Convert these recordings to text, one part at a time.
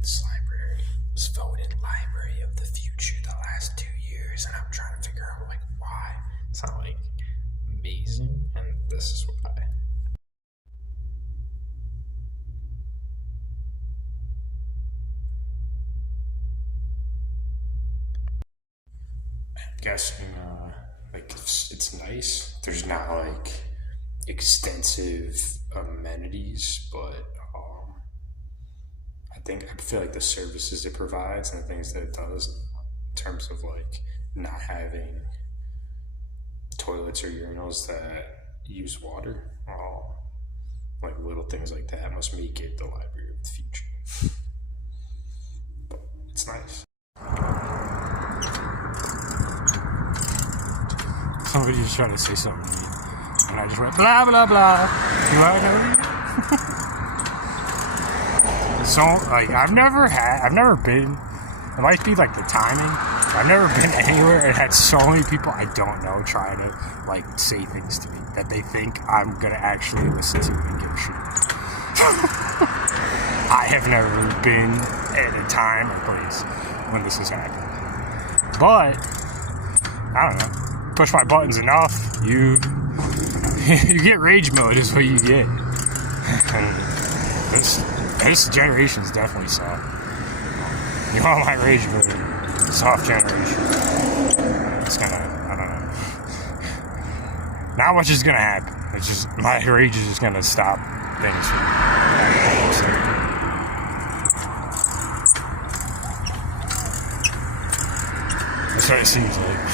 This library was voted Library of the Future the last 2 years, and I'm trying to figure out like why. It's not like amazing, and this is why. I'm guessing like it's nice. There's not like extensive amenities, but I feel like the services it provides and the things that it does in terms of like not having toilets or urinals that use water, like little things like that must make it the library of the future. But it's nice. Somebody was trying to say something to me, and I just went blah blah blah. Do I know you? So like I've never been. It might be like the timing. I've never been anywhere and had so many people I don't know trying to like say things to me that they think I'm gonna actually listen to and give a shit. I have never been at a time or place when this has happened. But I don't know. Push my buttons enough, you get rage mode is what you get. And this generation's definitely soft. You want my rage mode? Soft generation. It's gonna, I don't know. Not much is gonna happen. It's just, my rage is just gonna stop things from happening. That's what it seems like.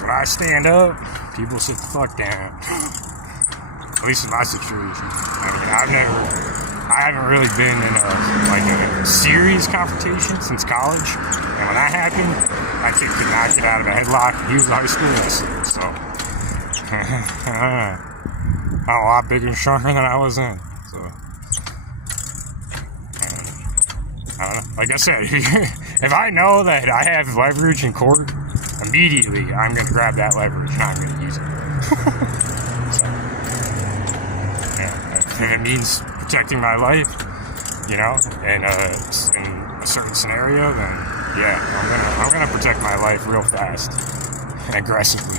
When I stand up, people sit the fuck down. At least in my situation. I haven't really been in a serious confrontation since college. And when that happened, I could knock it out of a headlock. He was in high school, so I'm a lot bigger and stronger than I was then. So I don't know. Like I said, if I know that I have leverage in court, immediately I'm going to grab that leverage and I'm going to use it. So, yeah, if it means protecting my life, you know, in a certain scenario, then yeah, I'm gonna protect my life real fast and aggressively.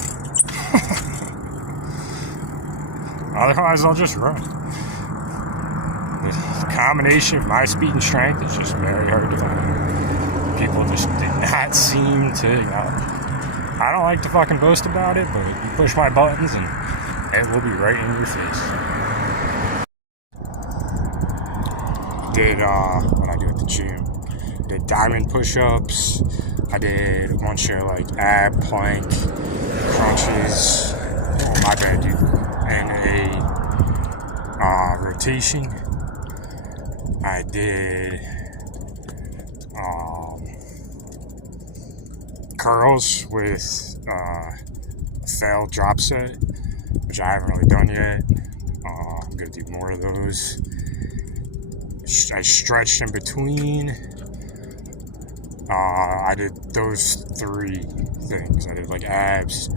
Otherwise, I'll just run. The combination of my speed and strength is just very hard to find. People just did not seem to, you know. I don't like to fucking boast about it, but you push my buttons and it will be right in your face. Did what I do at the gym. Did diamond push-ups. I did a bunch of like ab, plank, crunches. Oh, my bad, dude. And a rotation. I did curls with a failed drop set, which I haven't really done yet. I'm gonna do more of those. I stretched in between. I did those 3 things. I did like abs,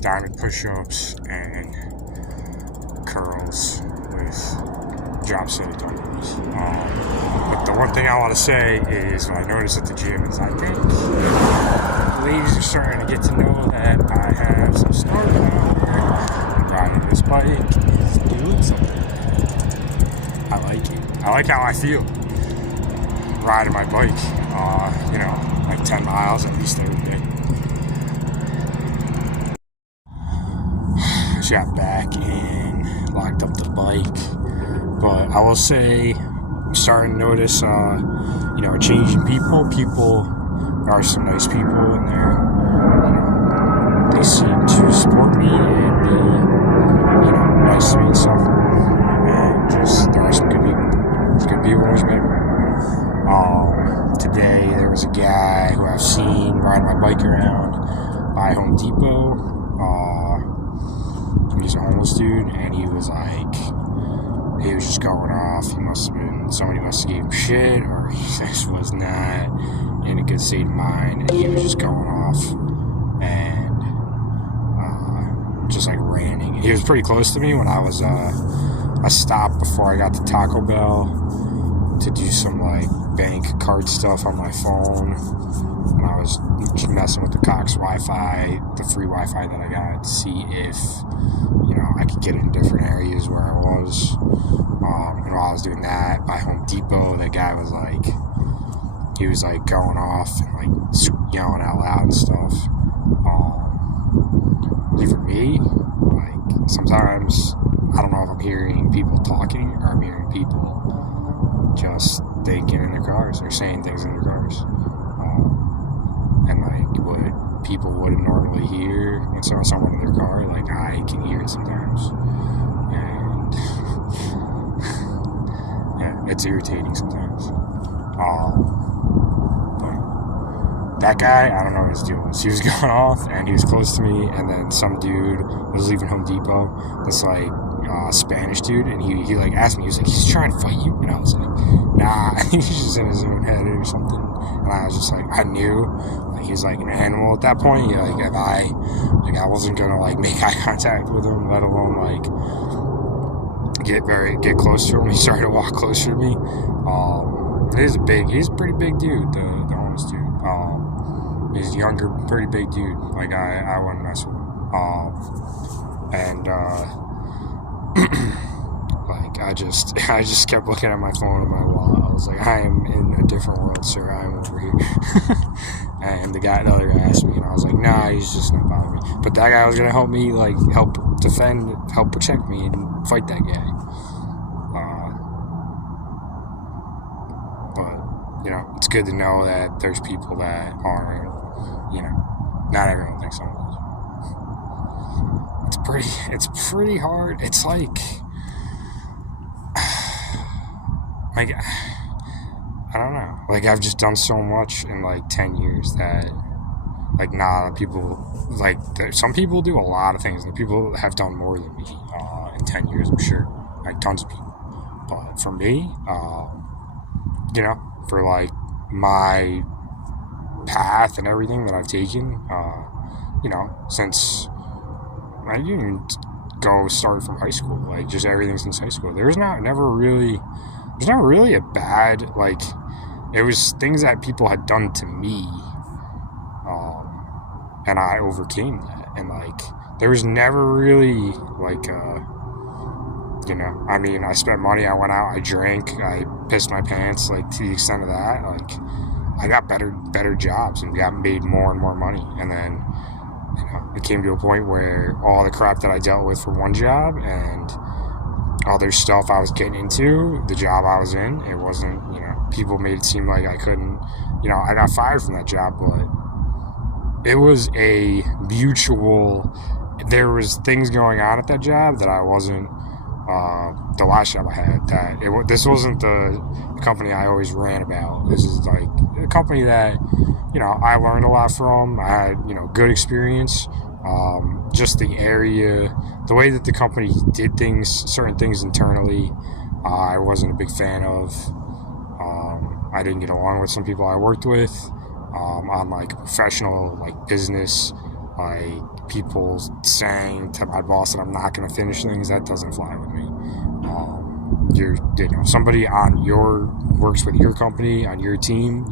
diamond push-ups, and curls with drop set dumbbells. But the one thing I want to say is what I noticed at the gym is I think ladies are starting to get to know that I have some stardom out there. And riding this bike is doing something. I like it. I like how I feel riding my bike, you know, like 10 miles at least every day. Just got back and locked up the bike, but I will say I'm starting to notice, you know, a change in people. People, there are some nice people in there, you know, they seem to support me and be, you know, nice to me and stuff, and just, there are some good people. Good people, there's people. Today there was a guy who I've seen riding my bike around by Home Depot. He's a homeless dude, and he was just going off. Somebody must have gave him shit, or he just was not in a good state of mind, and he was just going off and just like ranting. He was pretty close to me when I was I stopped before I got to Taco Bell to do some like bank card stuff on my phone, and I was messing with the Cox Wi-Fi, the free Wi-Fi that I got, to see if I could get in different areas where I was. And while I was doing that, by Home Depot, the guy was like, he was like going off and like yelling out loud and stuff. For me, like sometimes I don't know if I'm hearing people talking or I'm hearing people just thinking in their cars or saying things in their cars. And like what people wouldn't normally hear when someone in their car, like I can hear it sometimes. And yeah, it's irritating sometimes. But that guy, I don't know what his deal was. He was going off and he was close to me, and then some dude was leaving Home Depot, this like Spanish dude, and he like asked me, he was like, he's trying to fight you, and I was like, nah, he's just in his own head or something. And I was just like, I knew, like, he's like an animal at that point. Like if I wasn't gonna like make eye contact with him, let alone like get close to him. He started to walk closer to me. He's a pretty big dude, the homeless dude. He's a younger, pretty big dude. Like I wouldn't mess with him. And like I just kept looking at my phone and my wallet. I was like, I am in a different world, sir. I am over here. And the other guy asked me, and I was like, nah, he's just not bothering me. But that guy was gonna help me, like help protect me and fight that guy. But it's good to know that there's people that aren't, not everyone thinks I'm it's pretty hard. It's like I don't know. Like I've just done so much in like 10 years that like people like some people do a lot of things, and people have done more than me in 10 years, I'm sure. Like tons of people. But for me, for like my path and everything that I've taken, since I didn't start from high school, like just everything since high school. There's never really a bad, like, it was things that people had done to me, and I overcame that, and like there was never really like I spent money, I went out, I drank, I pissed my pants, like to the extent of that. Like I got better jobs and got made more and more money, and then it came to a point where all the crap that I dealt with for one job and other stuff I was getting into, the job I was in, it wasn't, people made it seem like I couldn't, I got fired from that job, but it was a mutual, there was things going on at that job that I wasn't, the last job I had, this wasn't the company I always ran about. This is like a company that, I learned a lot from. I had, good experience. Just the area, the way that the company did things, certain things internally, I wasn't a big fan of. I didn't get along with some people I worked with. On like professional, like business, like people saying to my boss that I'm not going to finish things, that doesn't fly with me. Somebody works with your company, on your team,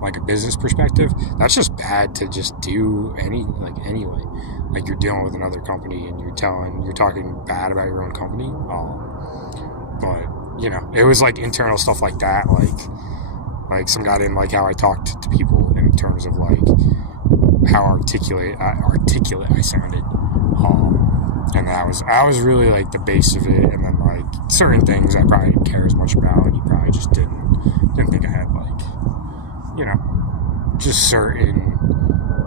like a business perspective, that's just bad to just do anyway. Like you're dealing with another company and you're talking bad about your own company. But it was like internal stuff like that. Like some guy didn't like how I talked to people in terms of like how articulate I sounded. And that was really like the base of it. And then like certain things I probably didn't care as much about, and he probably just didn't think I had like, just certain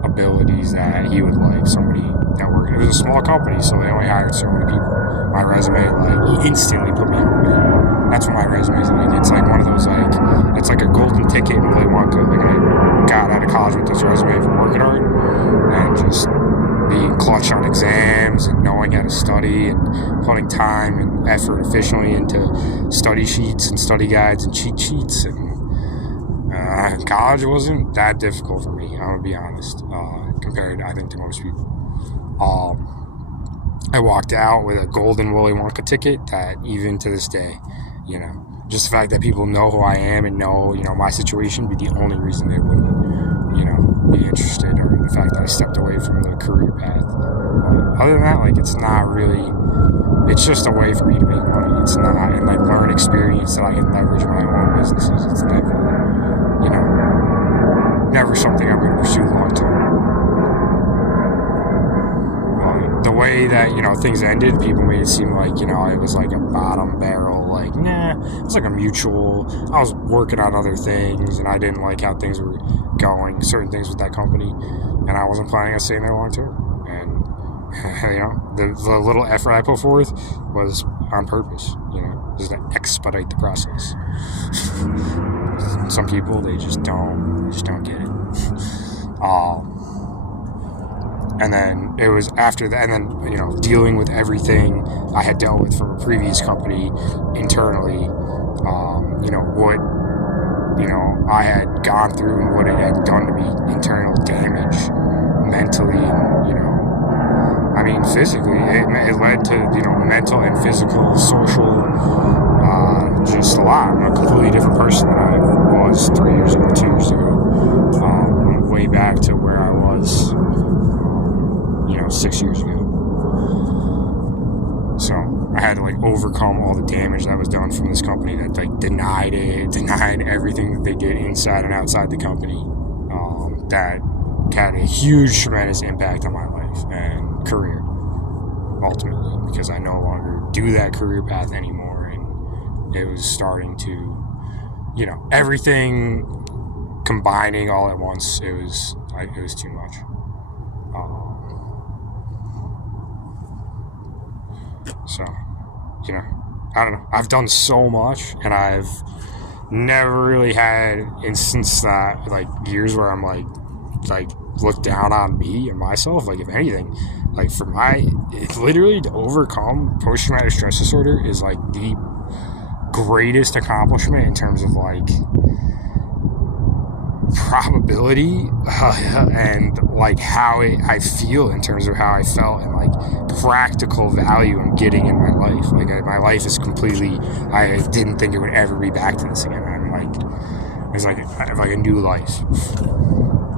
abilities that he would like somebody that worked. It was a small company, so they only hired so many people. My resume, like, he instantly put me on the. That's what my resume is like. It's like one of those, like, it's like a golden ticket in Willy Wonka. Like, I got out of college with this resume for working hard and just being clutch on exams and knowing how to study and putting time and effort efficiently into study sheets and study guides and cheat sheets. And college wasn't that difficult for me, I'm gonna be honest, compared, I think, to most people. I walked out with a golden Willy Wonka ticket that even to this day, just the fact that people know who I am and know, my situation would be the only reason they wouldn't, be interested, or the fact that I stepped away from the career path. Other than that, like, it's not really, it's just a way for me to make money. It's not, and like learn experience that I can leverage my own businesses. It's never, never something I'm going to pursue long term. The way that, things ended, people made it seem like, it was like a bottom barrel, like, nah, it was like a mutual, I was working on other things, and I didn't like how things were going, certain things with that company, and I wasn't planning on staying there long term, and, the little effort I put forth was on purpose, just to expedite the process. Some people, they just don't get it. And then it was after that, and then, dealing with everything I had dealt with from a previous company internally, what, I had gone through and what it had done to me, internal damage, mentally, and, physically, it led to, mental and physical, social, just a lot. I'm a completely different person than I was 3 years ago, 2 years ago, way back to where I was, 6 years ago. So I had to overcome all the damage that was done from this company that denied everything that they did inside and outside the company. That had a huge, tremendous impact on my life and career, ultimately, because I no longer do that career path anymore, and it was starting to, everything combining all at once. It was too much. So, I don't know. I've done so much, and I've never really had instance that, years where I'm, look down on me and myself. If anything, literally to overcome post-traumatic stress disorder is, the greatest accomplishment in terms of, probability and how I feel in terms of how I felt and practical value I'm getting in my life. My life is completely, I didn't think it would ever be back to this again. It's I have a new life,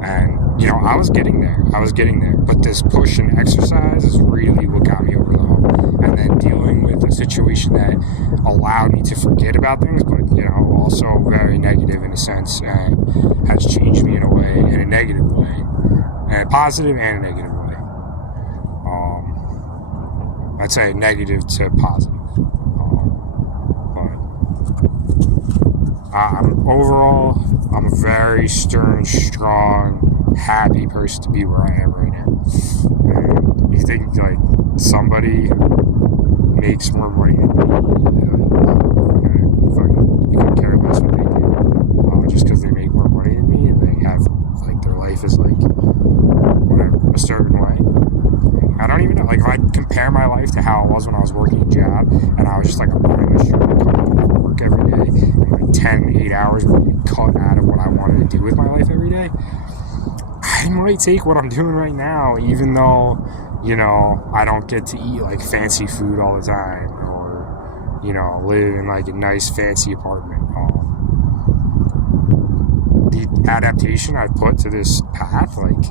and I was getting there, but this push and exercise is really what got me over the hump. And then dealing with a situation that allowed me to forget about things, but also very negative in a sense, and has changed me in a way, in a negative way, and a positive and a negative way. I'd say negative to positive. Overall, I'm a very stern, strong, happy person to be where I am right now. And you think somebody who makes more money than me, you could care less what they do, just because they make more money than me and they have their life is whatever, a certain way. I don't even know. If I compare my life to how it was when I was working a job and I was just a mindless work every day, and 8 hours would be cut out of what I wanted to do with my life every day, I might take what I'm doing right now, even though, I don't get to eat fancy food all the time, or, live in a nice fancy apartment. The adaptation I put to this path, and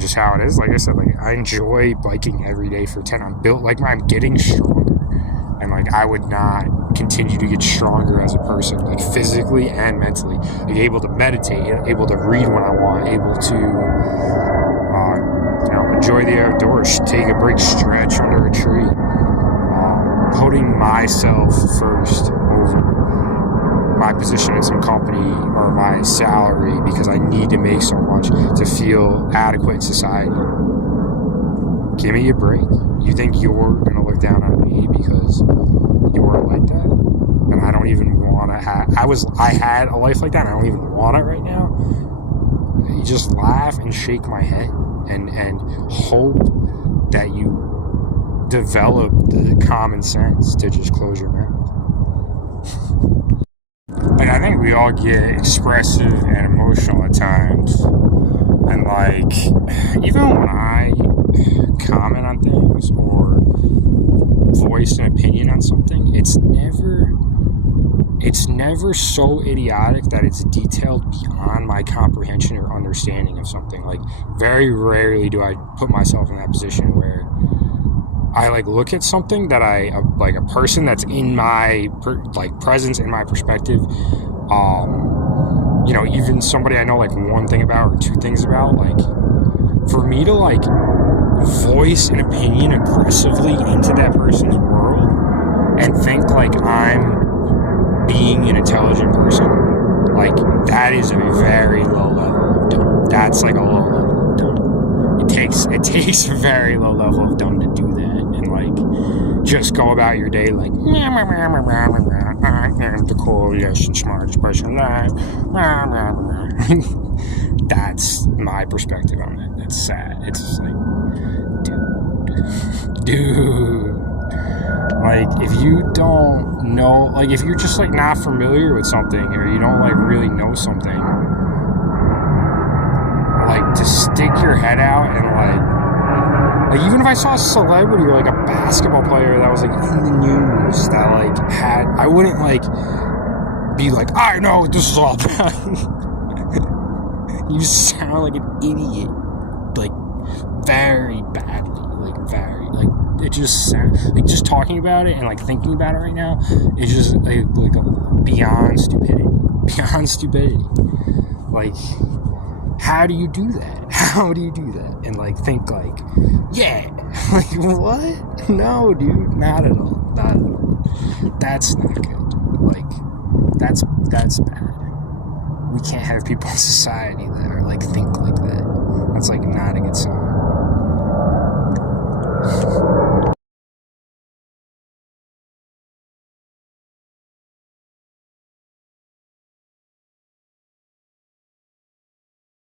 just how it is, I said, I enjoy biking every day for 10. I'm built, I'm getting stronger, and I would not continue to get stronger as a person, physically and mentally, able to meditate, able to read when I want, able to enjoy the outdoors, take a break, stretch under a tree, putting myself first over my position in some company or my salary because I need to make so much to feel adequate in society. Give me a break. You think you're going to look down on me because you're like that? And I don't even want to have... I had a life like that, and I don't even want it right now. You just laugh and shake my head and hope that you develop the common sense to just close your mouth. I think we all get expressive and emotional at times. And even when I comment on things or voice an opinion on something, it's never it's never so idiotic that it's detailed beyond my comprehension or understanding of something. Like, very rarely do I put myself in that position where I like look at something that I like a person that's in my presence, in my perspective, you know, even somebody I know like one thing about or two things about, like for me to like voice an opinion aggressively into that person's world and think like I'm being an intelligent person, like that is a very low level of dumb. That's like a low level of dumb. It takes a very low level of dumb to do that and like just go about your day like I'm the coolest and smartest person. That's my perspective on it. That's sad. It's just like, dude. Like, if you don't know, like, if you're just, like, not familiar with something, or you don't, like, really know something, like, to stick your head out and, like, even if I saw a celebrity or, like, a basketball player that was, like, in the news that, like, I wouldn't, like, be like, I know what this is all about. You sound like an idiot, like, very badly, like, it just sounds like, just talking about it and like thinking about it right now, it's just like beyond stupidity. Like, how do you do that? And like think like, yeah, like what? No, dude, not at all. That's not good. Like, that's bad. We can't have people in society that are like think like that. That's like not a good sign.